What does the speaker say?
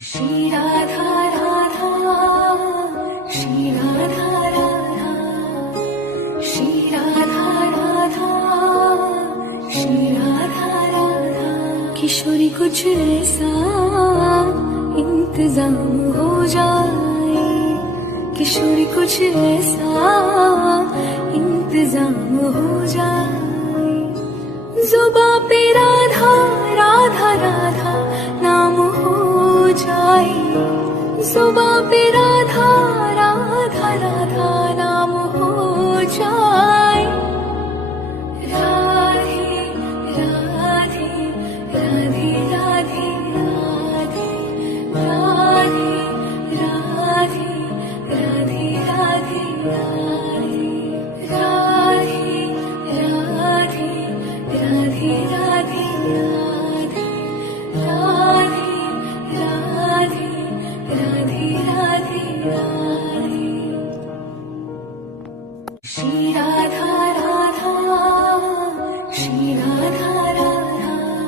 श्री राधा राधा, श्री राधा राधा, श्री राधा राधा, श्री राधा राधा। किशोरी कुछ ऐसा इंतजाम हो जाए, किशोरी कुछ ऐसा इंतजाम हो जाए। जुबां पे राधा राधा राधा नाम हो जाए, जुबां पे राधा राधा राधा नाम हो जाए। राधे राधे राधे राधे राधे, राधे राधे राधे राधे राधे, राधे राधे राधे राधे राधे, राधे राधे राधे राधे राधे। श्री राधा